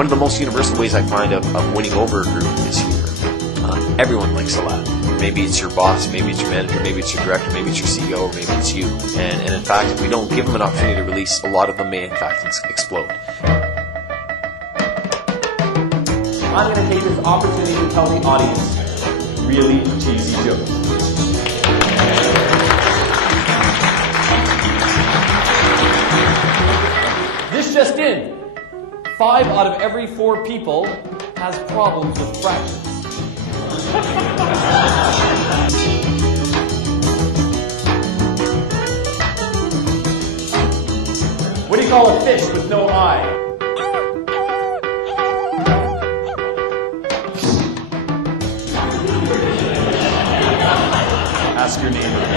One of the most universal ways I find of winning over a group is humor. Everyone likes to laugh. Maybe it's your boss, maybe it's your manager, maybe it's your director, maybe it's your CEO, or maybe it's you. And in fact, if we don't give them an opportunity to release, a lot of them may in fact explode. I'm going to take this opportunity to tell the audience really cheesy jokes. This just in. 5 out of every 4 people has problems with fractions. What do you call a fish with no eye? Ask your neighbor.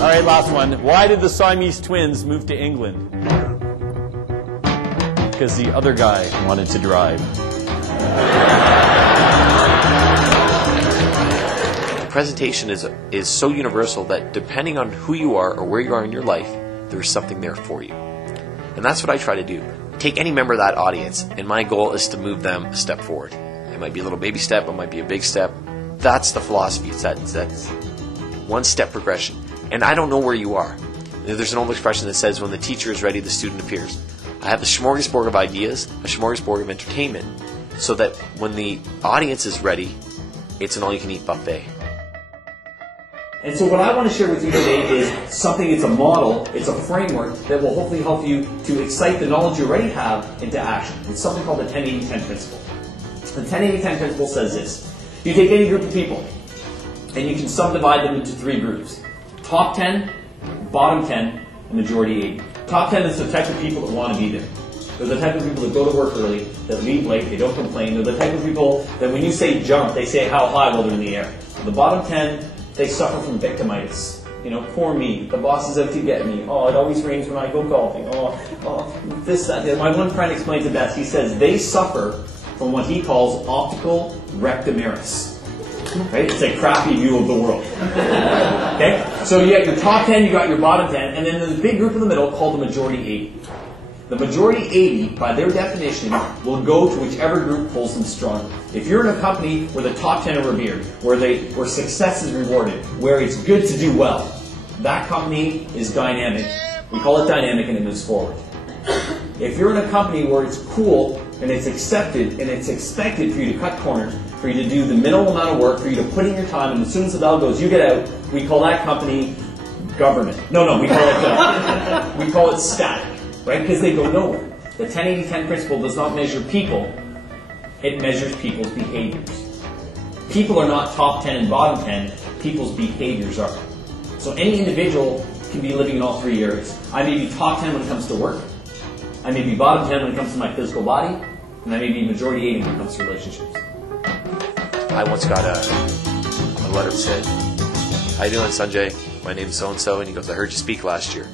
All right, last one. Why did the Siamese twins move to England? Because the other guy wanted to drive. Presentation is so universal that depending on who you are or where you are in your life, there's something there for you. And that's what I try to do. Take any member of that audience, and my goal is to move them a step forward. It might be a little baby step, it might be a big step. That's the philosophy. That's one-step progression. And I don't know where you are. There's an old expression that says, when the teacher is ready, the student appears. I have a smorgasbord of ideas, a smorgasbord of entertainment, so that when the audience is ready, it's an all-you-can-eat buffet. And so what I want to share with you today is something, it's a model, it's a framework that will hopefully help you to excite the knowledge you already have into action. It's something called the 10-80-10 principle. The 10-80-10 principle says this. You take any group of people, and you can subdivide them into 3 groups. Top 10, bottom 10, and majority 80. Top 10 is the type of people that want to be there. They're the type of people that go to work early, that leave late, they don't complain. They're the type of people that when you say jump, they say how high while they're in the air. The bottom 10, they suffer from victimitis. You know, poor me. The boss is out to get me. Oh, it always rains when I go golfing. Oh, this, that. My one friend explains it best. He says they suffer from what he calls optical rectimaris. Right? It's a crappy view of the world. Okay? So you got your top 10, you got your bottom 10, and then there's a big group in the middle called the majority 80. The majority 80, by their definition, will go to whichever group pulls them stronger. If you're in a company where the top 10 are revered, where success is rewarded, where it's good to do well, that company is dynamic. We call it dynamic and it moves forward. If you're in a company where it's cool and it's accepted and it's expected for you to cut corners, for you to do the minimal amount of work, for you to put in your time, and as soon as the bell goes, you get out, we call that company government. No, we call it static. Right? Because they go nowhere. The 10-80-10 principle does not measure people, it measures people's behaviors. People are not top 10 and bottom 10, people's behaviors are. So any individual can be living in all 3 areas. I may be top 10 when it comes to work, I may be bottom 10 when it comes to my physical body, and I may be majority 80 when it comes to relationships. I once got a letter that said, "How you doing, Sunjay? My name's so-and-so," and he goes, "I heard you speak last year.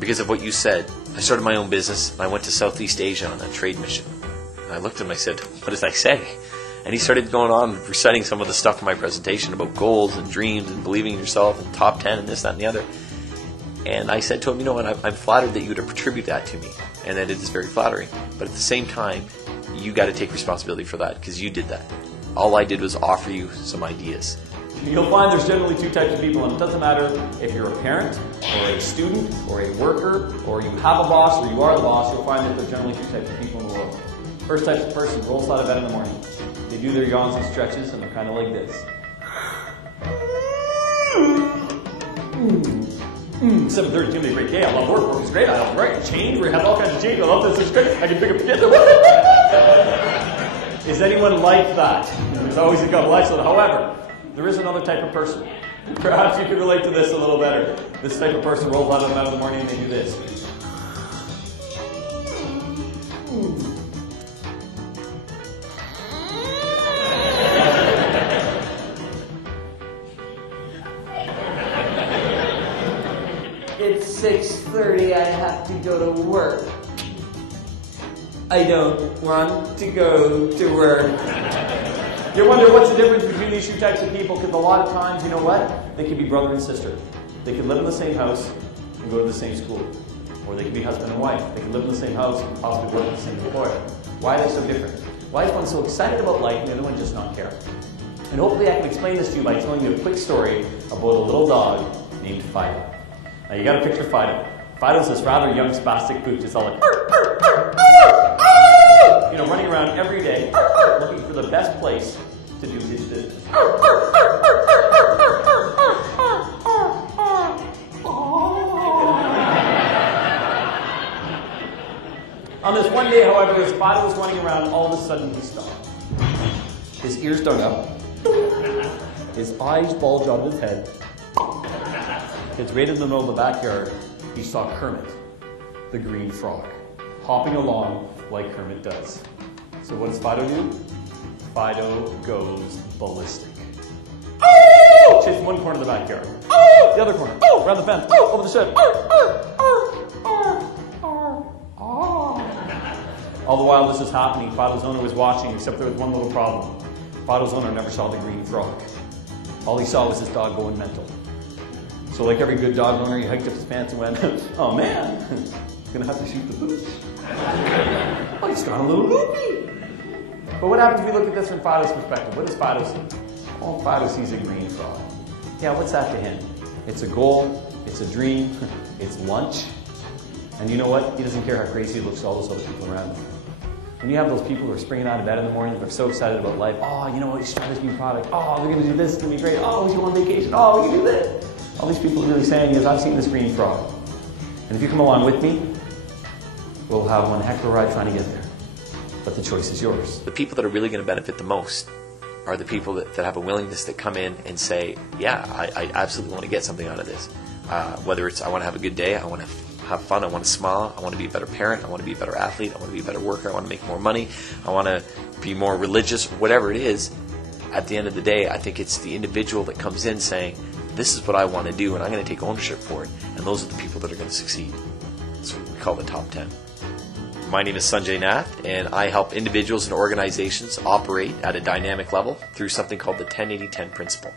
Because of what you said, I started my own business, and I went to Southeast Asia on a trade mission." And I looked at him and I said, "What did I say?" And he started going on reciting some of the stuff in my presentation about goals and dreams and believing in yourself and top 10 and this, that, and the other. And I said to him, "You know what, I'm flattered that you would attribute that to me, and that it is very flattering. But at the same time, you got to take responsibility for that, because you did that. All I did was offer you some ideas." You'll find there's generally 2 types of people, and it doesn't matter if you're a parent, or a student, or a worker, or you have a boss, or you are the boss. You'll find that there's generally 2 types of people in the world. First type of person rolls out of bed in the morning. They do their yawns and stretches, and they're kind of like this. 7:30 is going to be a great day. I love work. Work is great. I love work. Change. We have all kinds of change. I love this. It's great. I can pick up kids. Is anyone like that? There's always a couple like that. However, there is another type of person. Perhaps you can relate to this a little better. This type of person rolls out of bed in the morning and they do this. It's 6:30, I have to go to work. I don't want to go to work. You wonder what's the difference between these 2 types of people, because a lot of times, you know what? They could be brother and sister. They could live in the same house, and go to the same school. Or they can be husband and wife. They can live in the same house and possibly work for the same employer. Why are they so different? Why is one so excited about life and the other one just not care? And hopefully I can explain this to you by telling you a quick story about a little dog named Fido. Now you got to picture Fido. Fido's this rather young spastic pooch. It's all like, you know, running around every day looking for the best place to do his business. On this one day, however, as Fido was running around, all of a sudden he stopped. His ears stung up. His eyes bulged out of his head. It's right in the middle of the backyard. He saw Kermit, the green frog, hopping along like Kermit does. So what does Fido do? Fido goes ballistic. Oh! Chase one corner of the backyard. Oh! The other corner. Oh! Around the fence. Oh! Over the shed. All the while this was happening, Fido's owner was watching, except there was one little problem. Fido's owner never saw the green frog. All he saw was his dog going mental. So like every good dog owner, he hiked up his pants and went, oh man, gonna have to shoot the pooch. Oh, he's got a little loopy. But what happens if we look at this from Fido's perspective? What does Fido see? Oh, Fido sees a green frog. Yeah, what's that to him? It's a goal, it's a dream, it's lunch. And you know what? He doesn't care how crazy it looks to all those other people around him. When you have those people who are springing out of bed in the morning, they're so excited about life. Oh, you know what? You should try this new product. Oh, we're going to do this. It's going to be great. Oh, we should go on vacation. Oh, we can do this. All these people are really saying is, I've seen this green frog. And if you come along with me, we'll have one heck of a ride trying to get there. But the choice is yours. The people that are really going to benefit the most are the people that have a willingness to come in and say, yeah, I absolutely want to get something out of this. Whether it's I want to have a good day, I want to have fun, I want to smile, I want to be a better parent, I want to be a better athlete, I want to be a better worker, I want to make more money, I want to be more religious, whatever it is. At the end of the day, I think it's the individual that comes in saying, this is what I want to do and I'm going to take ownership for it. And those are the people that are going to succeed. That's what we call the top 10. My name is Sunjay Nath, and I help individuals and organizations operate at a dynamic level through something called the 10-80-10 principle.